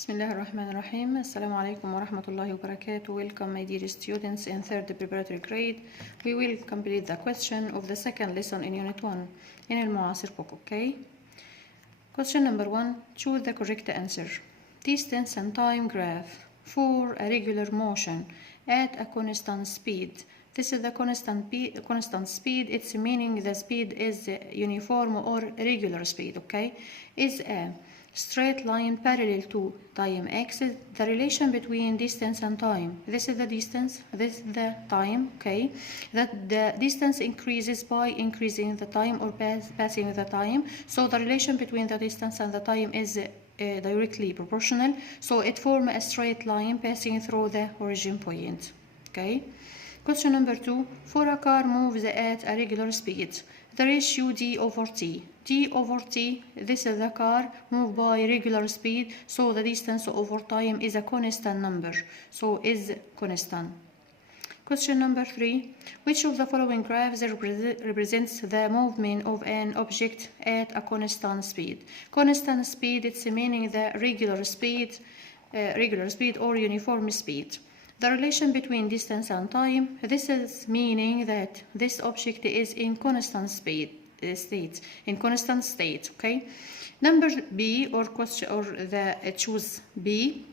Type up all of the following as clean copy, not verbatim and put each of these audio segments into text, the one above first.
بسم الله الرحمن الرحيم. السلام عليكم ورحمة الله وبركاته. Welcome my dear students in 3rd preparatory grade. We will complete the question of the second lesson in unit 1 in المعاصر book. Okay. Question number 1. Choose the correct answer. Distance and time graph for a regular motion at a constant speed. This is the constant speed. It's meaning the speed is uniform or regular speed. Okay. Is a straight line parallel to time axis. The relation between distance and time. This is the distance, this is the time, okay? That the distance increases by increasing the time or passing the time. So the relation between the distance and the time is directly proportional. So it forms a straight line passing through the origin point, okay? Question number 2. For a car moves at a regular speed, the ratio d over t. d over t, this is the car move by regular speed, so the distance over time is a constant number, so is constant. Question number 3. Which of the following graphs represents the movement of an object at a constant speed? Constant speed, it's meaning the regular speed or uniform speed. The relation between distance and time, this is meaning that this object is in constant state, okay? Number B or question or the choose B.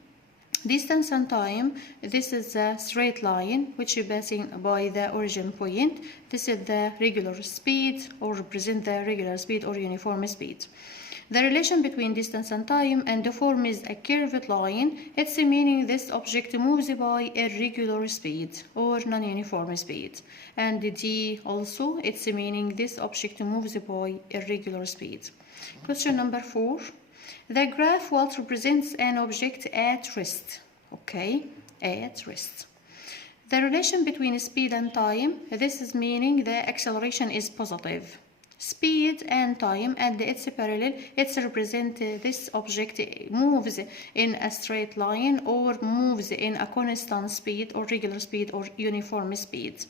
Distance and time, this is a straight line which is passing by the origin point. This is the regular speed or represent the regular speed or uniform speed. The relation between distance and time and the form is a curved line. It's meaning this object moves by irregular speed or non-uniform speed. And D also, it's meaning this object moves by irregular speed. Question number 4. The graph what represents an object at rest. Okay, at rest. The relation between speed and time, this is meaning the acceleration is positive. Speed and time and it's parallel, it's represent this object moves in a straight line or moves in a constant speed or regular speed or uniform speed.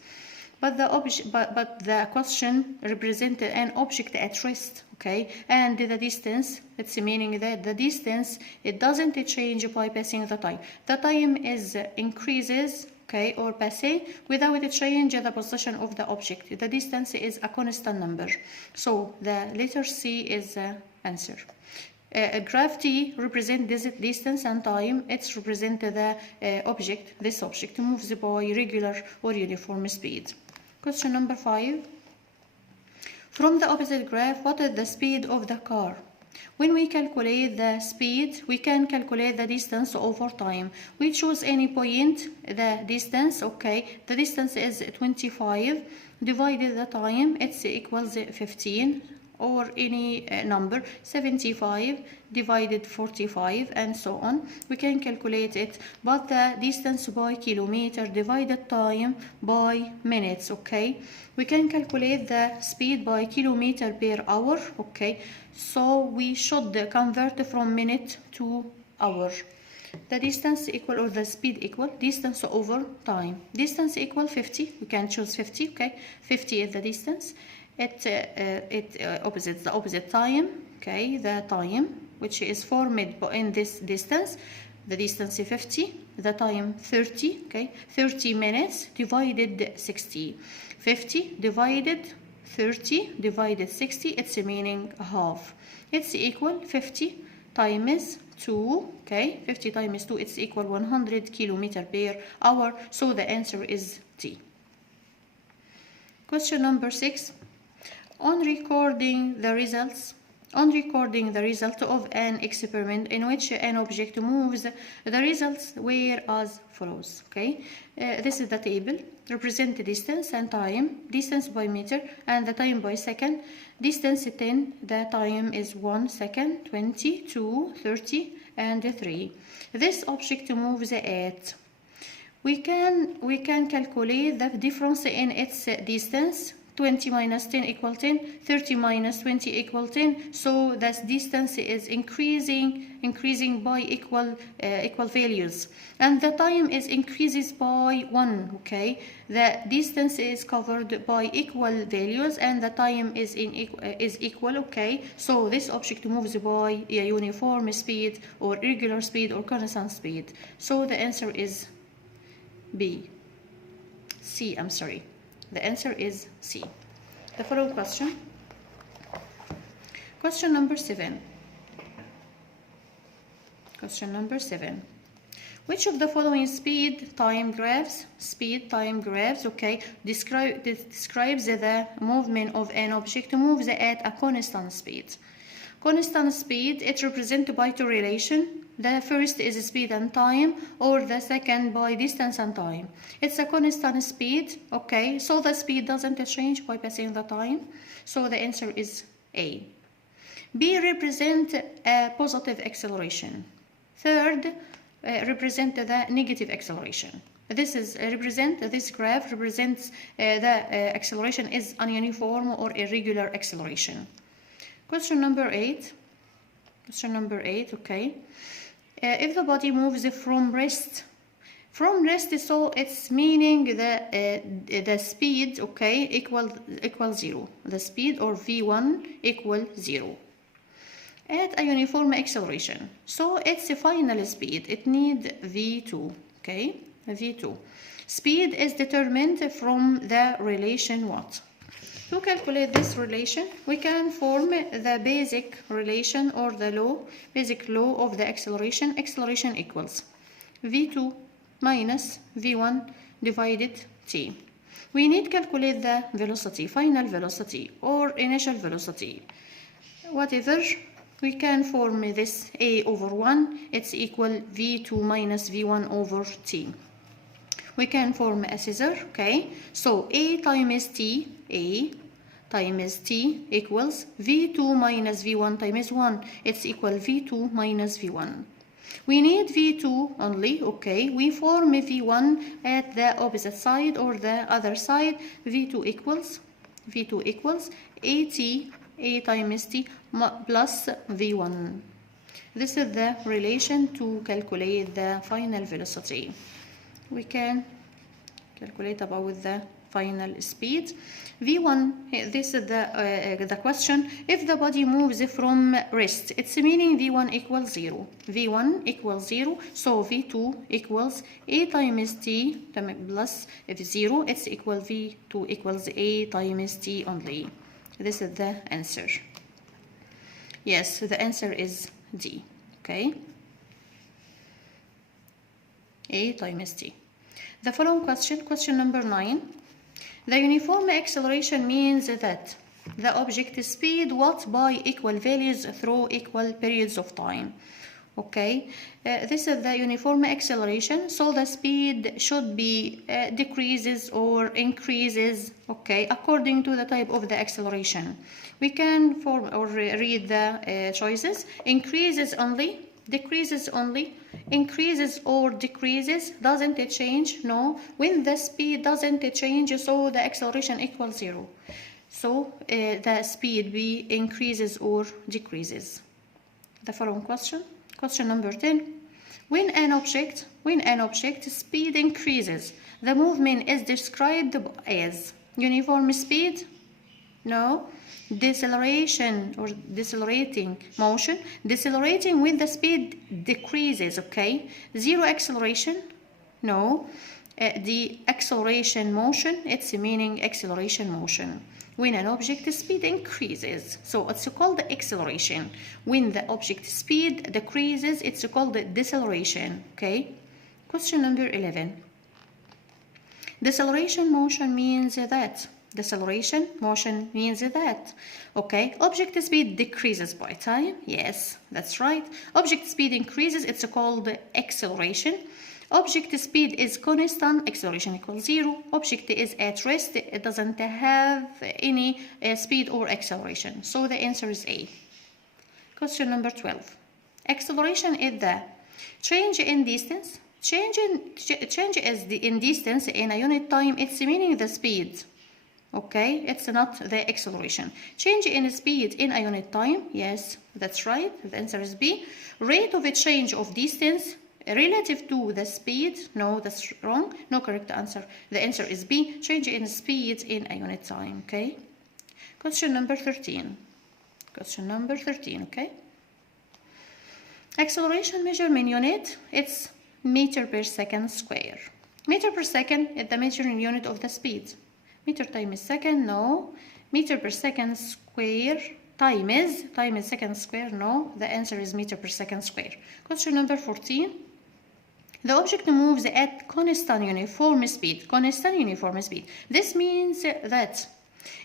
But the question represented an object at rest, okay? And the distance, it's meaning that the distance, it doesn't change by passing the time. The time is increases, okay, or passing without change the position of the object. The distance is a constant number. So the letter C is the answer. Graph T represents this distance and time. It's represent the object. This object moves by regular or uniform speed. Question number 5. From the opposite graph, what is the speed of the car? When we calculate the speed, we can calculate the distance over time. We choose any point, the distance, okay. The distance is 25, divided the time, it's equals 15, or any number, 75 divided 45, and so on. We can calculate it, but the distance by kilometer divided time by minutes, okay. We can calculate the speed by kilometer per hour, okay. So we should convert from minute to hour. The distance equal or the speed equal distance over time. Distance equal 50. We can choose 50, okay. 50 is the distance. It opposites the opposite time, okay. The time which is formed in this distance. The distance is 50. The time 30, okay. 30 minutes divided 60. 50 divided 30 divided 60, it's meaning half. It's equal 50 times 2, okay. 50 times 2, it's equal 100 kilometer per hour. So the answer is T. Question number 6. On recording the result of an experiment in which an object moves, the results were as follows, okay. This is the table. Represent the distance and time, distance by meter and the time by second. Distance 10, the time is 1 second, 20, 2, 30 and 3. This object moves at. We can calculate the difference in its distance, 20 minus 10 equal 10, 30 minus 20 equal 10. So this distance is increasing by equal values, and the time is increases by 1. Okay, the distance is covered by equal values and the time is equal. Okay, so this object moves by a uniform speed or regular speed or constant speed. So the answer is C. I'm sorry. The answer is C. The following question. Question number 7. Question number 7. Which of the following speed time graphs, okay, describes the movement of an object moves at a constant speed? Constant speed, it's represented by two relations. The first is speed and time, or the second by distance and time. It's a constant speed, okay, so the speed doesn't change by passing the time. So the answer is A. B represent a positive acceleration. Third, represent the negative acceleration. This graph represents the acceleration is uniform or irregular acceleration. Question number 8. Okay. If the body moves from rest, so it's meaning the speed, okay, equal 0. The speed or v1 equal 0 at a uniform acceleration. So it's a final speed. It need v2. Okay, v2. Speed is determined from the relation what? To calculate this relation, we can form the basic relation or the basic law of the acceleration. Acceleration equals v2 minus v1 divided t. We need to calculate the velocity, final velocity or initial velocity. Whatever, we can form this a over 1. It's equal v2 minus v1 over t. We can form a scissor, okay? So A times T equals V2 minus V1 times 1. It's equal V2 minus V1. We need V2 only, okay? We form V1 at the opposite side or the other side. V2 equals A times T plus V1. This is the relation to calculate the final velocity. We can calculate about the final speed. V1, this is the question. If the body moves from rest, it's meaning V1 equals 0. V1 equals 0, so V2 equals A times T plus F0. It's equal V2 equals A times T only. This is the answer. Yes, the answer is D. Okay. A times T. The following question number 9. The uniform acceleration means that the object speed what by equal values through equal periods of time. Okay, this is the uniform acceleration, so the speed should be decreases or increases, okay, according to the type of the acceleration. We can form or read the choices. Increases only, decreases only, increases or decreases, doesn't it change? No. When the speed doesn't change, so the acceleration equals 0. So the speed B increases or decreases. The following question number 10. When an object speed increases, the movement is described as uniform speed? No. Deceleration or decelerating motion. Decelerating when the speed decreases, okay? Zero acceleration? No. The acceleration motion, it's meaning acceleration motion. When an object speed increases, so it's called acceleration. When the object speed decreases, it's called deceleration, okay? Question number 11. Deceleration motion means that. Deceleration motion means that, okay, object speed decreases by time. Yes, that's right. Object speed increases, it's called acceleration. Object speed is constant, acceleration equals 0. Object is at rest, it doesn't have any speed or acceleration. So the answer is A. Question number 12. Acceleration is the change in distance. Change is in distance in a unit time, it's meaning the speed. Okay, it's not the acceleration. Change in speed in a unit time. Yes, that's right. The answer is B. Rate of a change of distance relative to the speed. No, that's wrong. No correct answer. The answer is B. Change in speed in a unit time. Okay. Question number 13. Question number 13. Okay. Acceleration measurement unit. It's meter per second square. Meter per second is the measuring unit of the speed. Meter time is second, no. Meter per second square, time is second square, no. The answer is meter per second square. Question number 14. The object moves at constant uniform speed. Constant uniform speed. This means that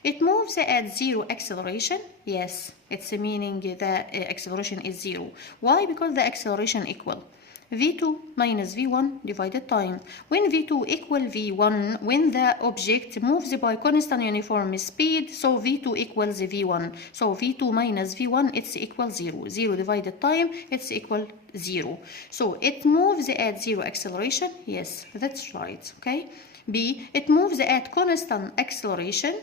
it moves at zero acceleration. Yes, it's meaning the acceleration is zero. Why? Because the acceleration equal v2 minus v1 divided time. When v2 equal v1, when the object moves by constant uniform speed, so v2 equals v1. So v2 minus v1, it's equal 0. 0 divided time, it's equal 0. So it moves at zero acceleration. Yes, that's right. Okay. B, it moves at constant acceleration.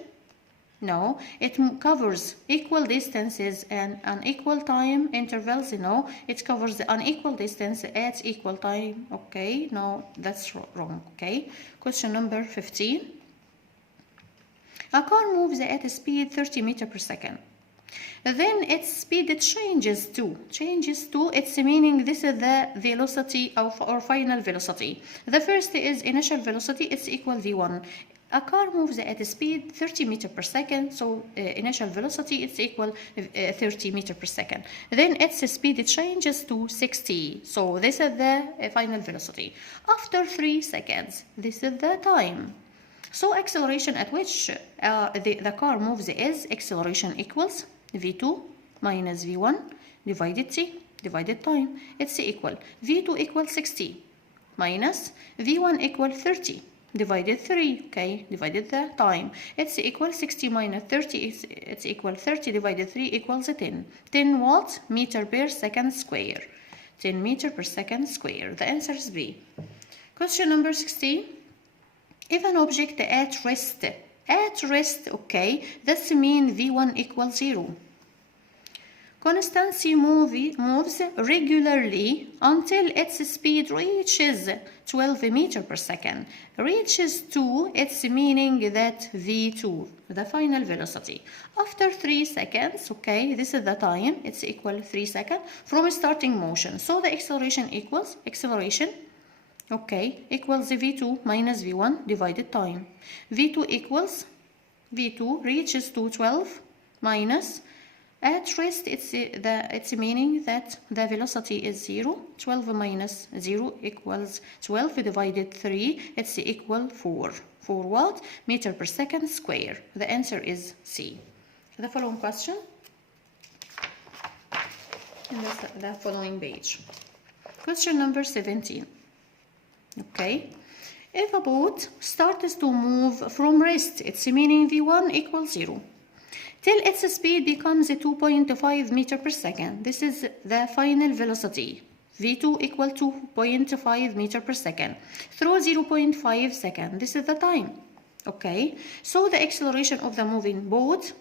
No, it covers equal distances and unequal time intervals. No, it covers the unequal distance at equal time. Okay, no, that's wrong. Okay, question number 15. A car moves at a speed 30 meters per second. Then its speed changes to, its meaning this is the velocity or final velocity. The first is initial velocity, it's equal v1. A car moves at a speed 30 meters per second, so initial velocity is equal 30 meters per second. Then its speed changes to 60, so this is the final velocity. After 3 seconds, this is the time. So acceleration at which the car moves is acceleration equals v2 minus v1 divided t divided time. It's equal v2 equals 60 minus v1 equal 30. Divided 3, okay, divided the time. It's equal 60 minus 30, it's equal 30 divided 3 equals 10. 10 what? Meter per second square. 10 meter per second square. The answer is B. Question number 16. If an object at rest, okay, that's mean V1 equals 0. Constancy moves regularly until its speed reaches 12 meters per second. Reaches 2, it's meaning that V2, the final velocity. After 3 seconds, okay, this is the time, it's equal 3 seconds from starting motion. So the acceleration equals, okay, equals V2 minus V1 divided time. V2 equals, V2 reaches to 12 minus, at rest, it's meaning that the velocity is 0. 12 minus 0 equals 12 divided 3. It's equal 4. 4 what? Meter per second square. The answer is C. The following question in the following page. Question number 17. Okay. If a boat starts to move from rest, it's meaning V1 equals 0. Till its speed becomes 2.5 meters per second. This is the final velocity. V2 equal 2.5 meters per second. Through 0.5 seconds. This is the time. Okay. So the acceleration of the moving boat,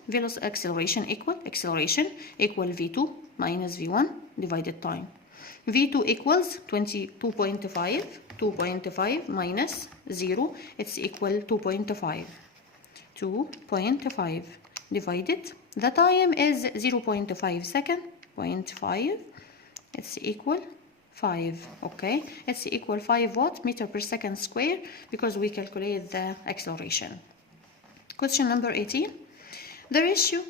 acceleration equal V2 minus V1 divided time. V2 equals 22.5. 2.5 minus 0. It's equal 2.5. 2.5. Divided, the time is 0.5 second, 0.5, it's equal 5, okay, it's equal 5 what? Meter per second square, because we calculate the acceleration. Question number 18, the ratio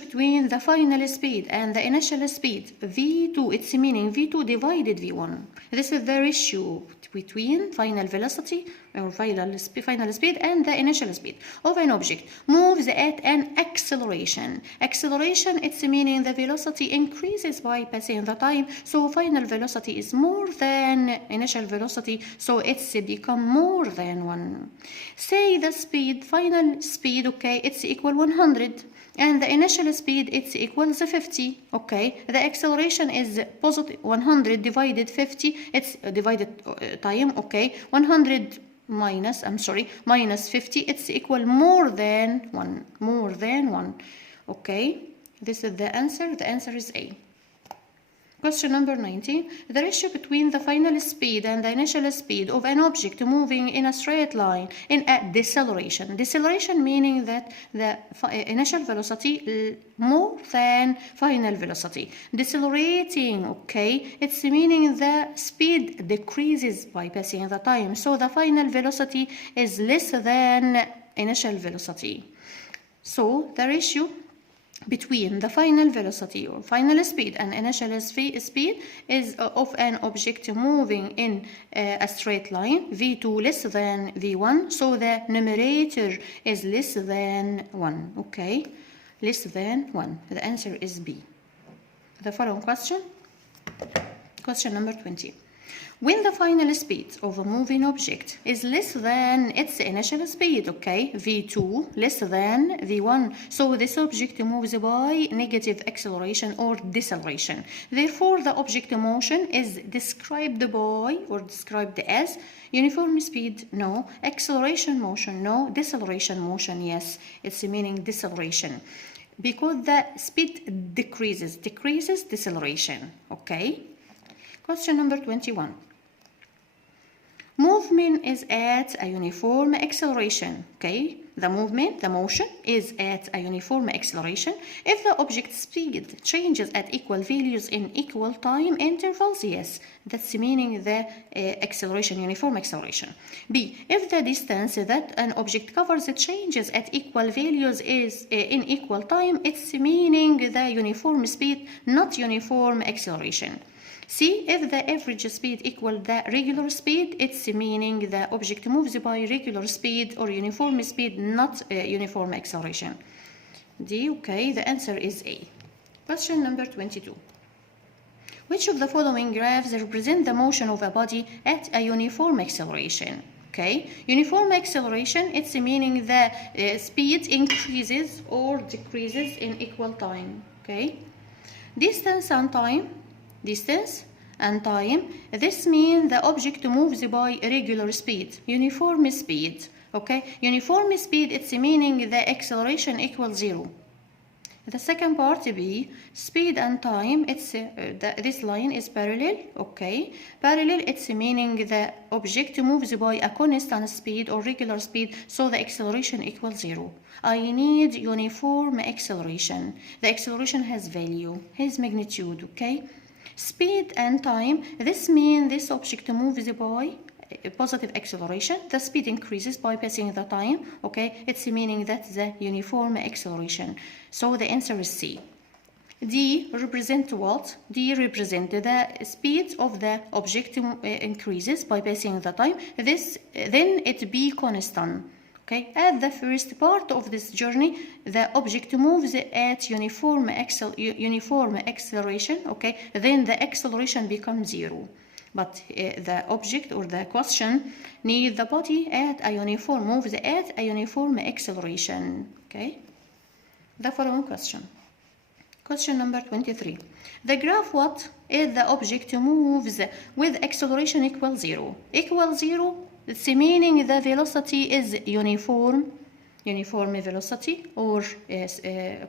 between the final speed and the initial speed, V2, it's meaning V2 divided V1. This is the ratio between final velocity or final speed and the initial speed of an object moves at an acceleration. Acceleration, it's meaning the velocity increases by passing the time, so final velocity is more than initial velocity, so it's become more than 1. Say the speed, final speed, okay, it's equal 100. And the initial speed, it's equals 50, okay? The acceleration is positive 100 divided 50, it's divided time, okay? 100 minus 50, it's equal more than 1. Okay, this is the answer. The answer is A. Question number 19. The ratio between the final speed and the initial speed of an object moving in a straight line in a deceleration. Deceleration meaning that the initial velocity more than final velocity. Decelerating, okay, it's meaning the speed decreases by passing the time. So the final velocity is less than initial velocity. So the ratio between the final velocity or final speed and initial speed is of an object moving in a straight line, v2 less than v1, so the numerator is less than 1, okay, less than 1. The answer is B. The following question number 20. When the final speed of a moving object is less than its initial speed, okay, v2 less than v1, so this object moves by negative acceleration or deceleration. Therefore, the object motion is described by or described as uniform speed, no, acceleration motion, no, deceleration motion, yes, it's meaning deceleration. Because the speed decreases deceleration, okay. Question number 21. Movement is at a uniform acceleration, okay? The motion is at a uniform acceleration if the object speed changes at equal values in equal time intervals, yes, that's meaning the uniform acceleration. B, if the distance that an object covers changes at equal values is in equal time, it's meaning the uniform speed, not uniform acceleration. C, if the average speed equals the regular speed, it's meaning the object moves by regular speed or uniform speed, not uniform acceleration. D, okay, the answer is A. Question number 22. Which of the following graphs represent the motion of a body at a uniform acceleration? Okay, uniform acceleration, it's meaning the speed increases or decreases in equal time. Okay, distance and time, this means the object moves by regular speed, uniform speed. Okay, uniform speed, it's meaning the acceleration equals 0. The second part, B, speed and time, it's this line is parallel. Okay, parallel, it's meaning the object moves by a constant speed or regular speed, so the acceleration equals 0. I need uniform acceleration. The acceleration has value, has magnitude. Okay, speed and time, this means this object moves by positive acceleration, the speed increases by passing the time. Okay, it's meaning that the uniform acceleration. So the answer is C. D represent what? D represent the speed of the object increases by passing the time. Then it be constant. Okay, at the first part of this journey, the object moves at uniform acceleration. Okay, then the acceleration becomes 0. But the object or the question needs the body moves at a uniform acceleration. Okay, the following question. Question number 23. The graph what is the object moves with acceleration equals 0. Equals 0, it's meaning the velocity is uniform velocity or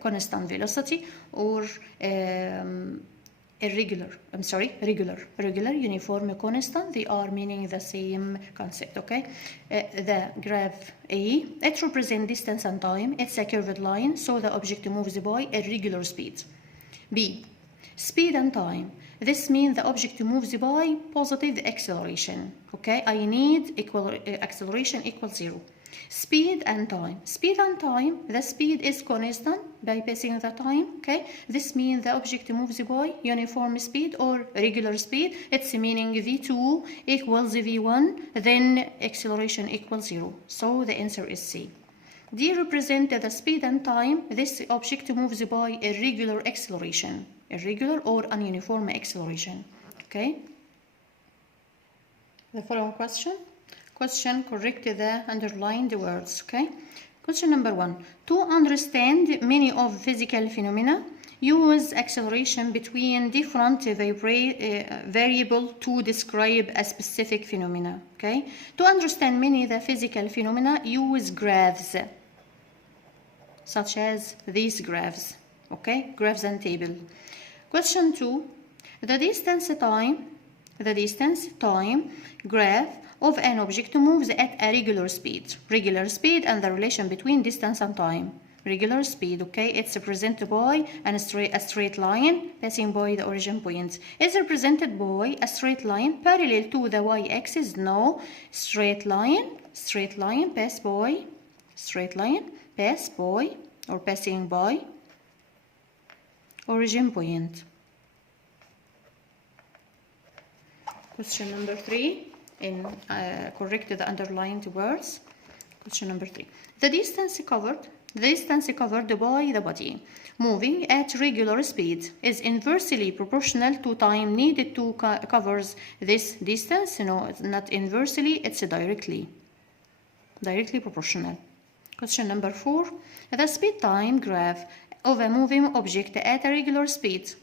constant velocity or regular, uniform, constant. They are meaning the same concept. Okay, the graph A, it represents distance and time. It's a curved line, so the object moves by a regular speed. B, speed and time, this means the object moves by positive acceleration. Okay, I need acceleration equals 0. Speed and time, the speed is constant by passing the time. Okay, this means the object moves by uniform speed or regular speed. It's meaning v2 equals v1, then acceleration equals 0. So the answer is C. D represent the speed and time. This object moves by irregular acceleration, irregular or uniform acceleration. Okay, the following question, correct the underlined words. Okay, question number 1. To understand many of physical phenomena, use acceleration between different variable to describe a specific phenomena. Okay, to understand many the physical phenomena, use graphs such as these graphs. Okay, graphs and table. Question 2. The distance time graph of an object moves at a regular speed and the relation between distance and time. Regular speed, okay, it's represented by a straight line passing by the origin point. It's represented by a straight line parallel to the y-axis. No, straight line pass by or passing by origin point. Question number 3, correct the underlined words. Question number 3. The distance covered by the body moving at regular speed is inversely proportional to time needed to cover this distance. No, it's not inversely, it's directly proportional. Question number 4. The speed time graph of a moving object at a regular speed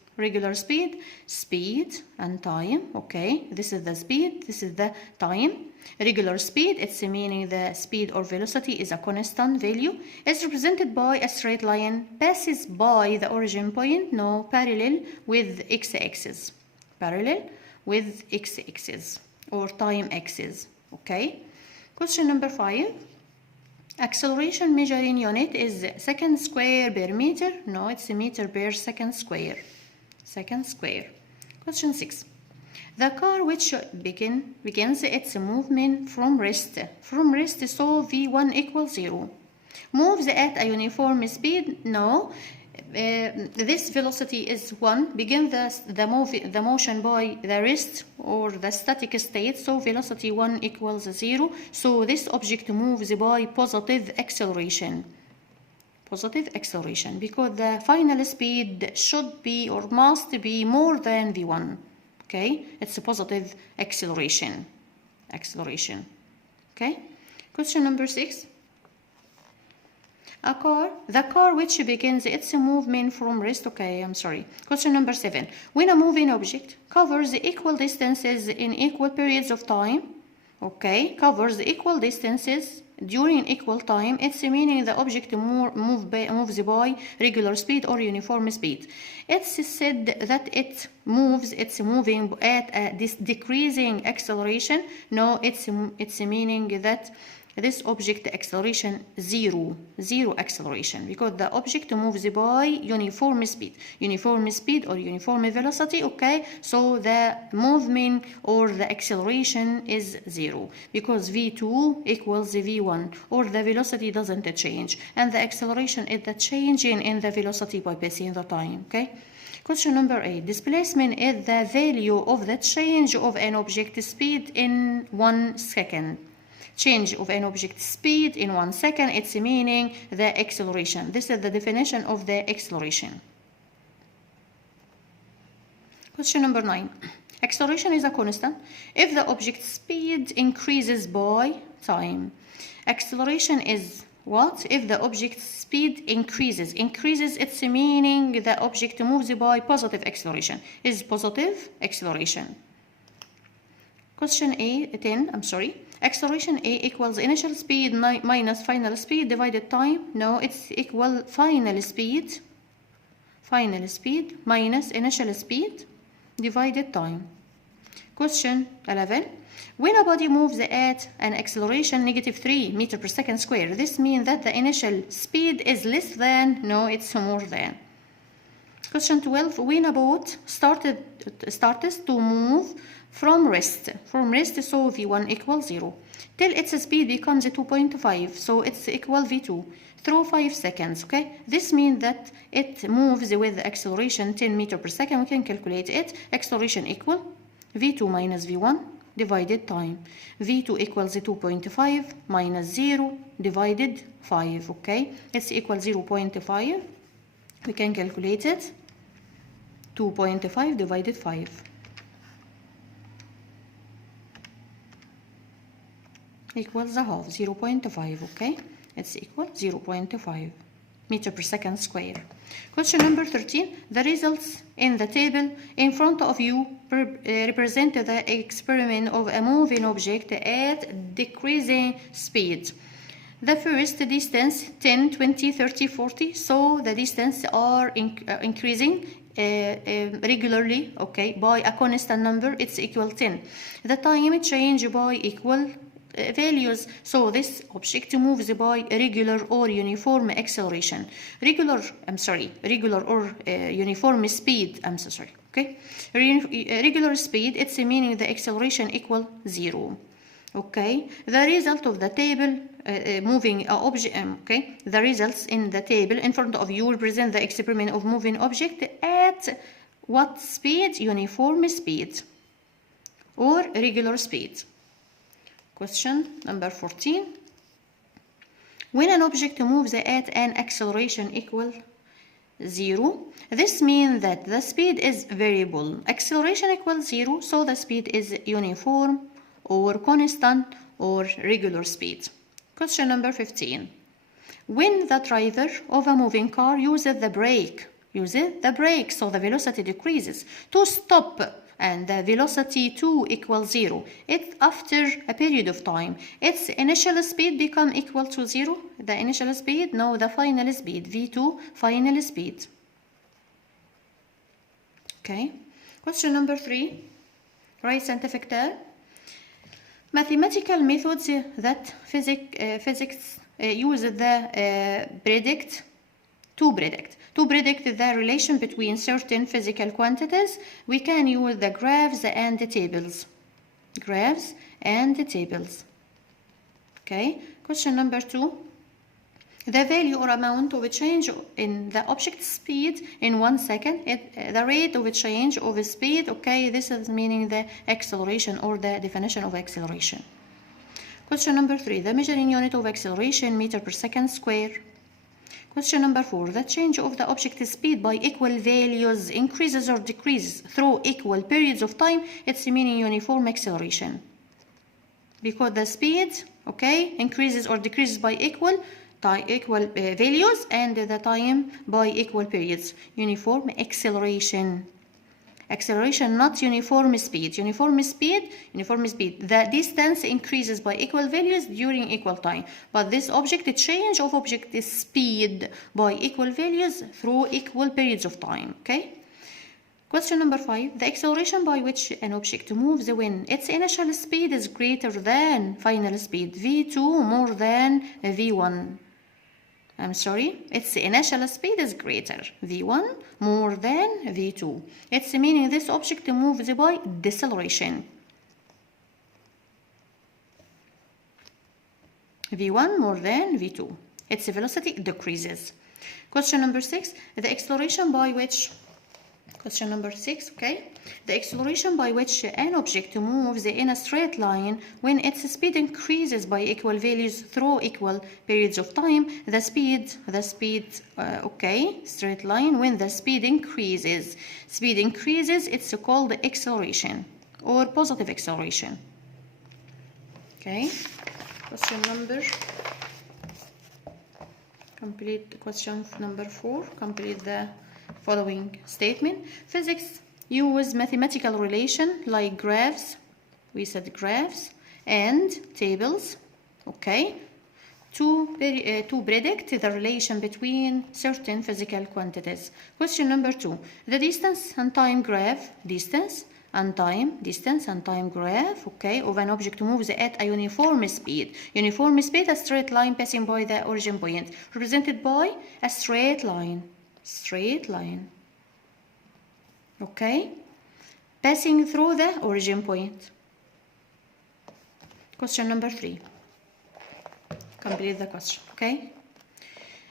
and time. Okay, this is the speed, this is the time. Regular speed, it's meaning the speed or velocity is a constant value. It's represented by a straight line passes by the origin point. No, parallel with x-axis or time axis. Okay. Question number 5. Acceleration measuring unit is second square per meter. No, it's a meter per second square. Question 6. The car which begins its movement from rest, so v1 equals 0, moves at a uniform speed. No, this velocity is 1. Begin the motion by the rest or the static state, so velocity 1 equals 0. So this object moves by positive acceleration because the final speed should be or must be more than v1. Okay, it's a positive acceleration. Okay. Question number 6. The car which begins its movement from rest. Okay, I'm sorry. Question number 7. When a moving object covers equal distances in equal periods of time, okay, covers equal distances during equal time, it's meaning the object moves by regular speed or uniform speed. It's said that it's moving at a decreasing acceleration. No, it's meaning that this object acceleration zero acceleration because the object moves by uniform speed or uniform velocity. Okay, so the movement or the acceleration is 0 because v2 equals v1 or the velocity doesn't change and the acceleration is the change in the velocity by passing the time. Okay. Question number 8. Displacement is the value of the change of an object speed in 1 second. Change of an object speed in 1 second, it's meaning the acceleration. This is the definition of the acceleration. Question number 9. Acceleration is a constant if the object speed increases by time. Acceleration is what? If the object speed increases, it's meaning the object moves by positive acceleration. Is positive acceleration. Question 10, I'm sorry. Acceleration A equals initial speed minus final speed divided time. No, it's equal final speed minus initial speed divided time. Question 11. When a body moves at an acceleration -3 meters per second square, this means that the initial speed is less than, no, it's more than. Question 12. When a boat starts to move from rest, so v1 equals 0 till its speed becomes 2.5, so it's equal v2 through 5 seconds. Okay, this means that it moves with acceleration 10 meters per second. We can calculate it. Acceleration equal v2 minus v1 divided time. v2 equals 2.5 minus 0 divided 5. Okay, it's equal 0.5. We can calculate it. 2.5 divided 5 equals a half. 0.5. Okay, it's equal 0.5 meter per second square. Question number 13. The results in the table in front of you represent the experiment of a moving object at decreasing speed. The first distance 10, 20, 30, 40. So the distance are increasing regularly, okay, by a constant number. It's equal 10. The time change by equal values. So this object moves by regular or uniform acceleration. Regular or uniform speed. Okay. Regular speed, it's meaning the acceleration equal 0. Okay. The result of the table moving object. Okay. The results in the table in front of you represent the experiment of moving object at what speed? Uniform speed or regular speed. Question number 14. When an object moves at an acceleration equal 0, this means that the speed is variable. Acceleration equals 0, so the speed is uniform or constant or regular speed. Question number 15. When the driver of a moving car uses the brake, so the velocity decreases. To stop, and the velocity 2 equals 0. It's after a period of time. Its initial speed become equal to 0. The initial speed, no, the final speed, V2, final speed. Okay. Question number 3. Write scientific term. Mathematical methods that physics use to predict the relation between certain physical quantities. We can use the graphs and the tables. Okay. Question number 2. The value or amount of a change in the object speed in 1 second. The rate of a change of speed. Okay, this is meaning the acceleration or the definition of acceleration. Question number 3. The measuring unit of acceleration, meter per second square. Question number 4. The change of the object speed by equal values increases or decreases through equal periods of time. It's meaning uniform acceleration. Because the speed, okay, increases or decreases by equal values and the time by equal periods. Uniform acceleration. Acceleration, not uniform speed. Uniform speed, the distance increases by equal values during equal time. But this object, change of object speed by equal values through equal periods of time. Okay. Question number 5. The acceleration by which an object moves when its initial speed is greater than final speed. V2 more than V1. Its initial speed is greater. V1 more than V2. It's meaning this object moves by deceleration. V1 more than V2. Its velocity decreases. Question number 6. The acceleration by which the acceleration by which an object moves in a straight line when its speed increases by equal values through equal periods of time. The speed, straight line, when the speed increases, it's called acceleration or positive acceleration. Okay. Question number 4. Complete the following statement. Physics use mathematical relation like graphs, we said graphs, and tables, okay, to predict the relation between certain physical quantities. Question number 2. The distance and time graph, distance and time graph, okay, of an object moves at a uniform speed. Uniform speed, a straight line passing by the origin point, represented by a straight line, okay, passing through the origin point. Question number 3. Complete the question, okay.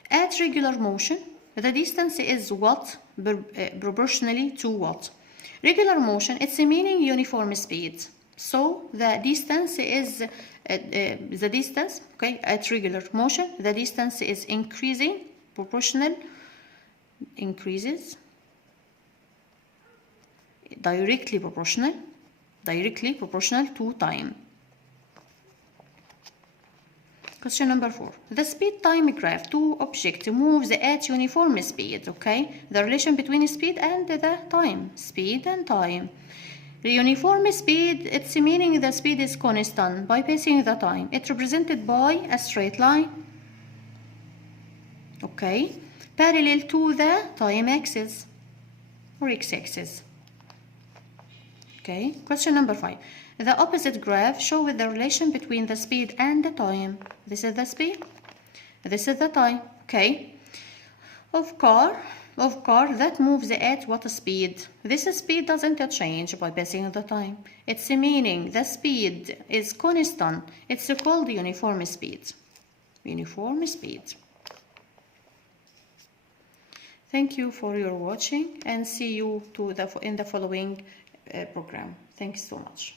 At regular motion, the distance is what? Proportionally to what? Regular motion, it's meaning uniform speed. So the distance is okay, at regular motion, the distance is increasing, increases, directly proportional to time. Question number 4. The speed time graph. Two objects moves at uniform speed. Okay, the relation between speed and the time. Speed and time. The uniform speed, it's meaning the speed is constant by passing the time. It's represented by a straight line. Okay, parallel to the time axis or x-axis. Okay, question number 5. The opposite graph shows the relation between the speed and the time. This is the speed, this is the time. Okay, of car that moves at what speed? This speed doesn't change by passing the time. It's meaning the speed is constant. It's called uniform speed. Uniform speed. Thank you for your watching and see you in the following program. Thanks so much.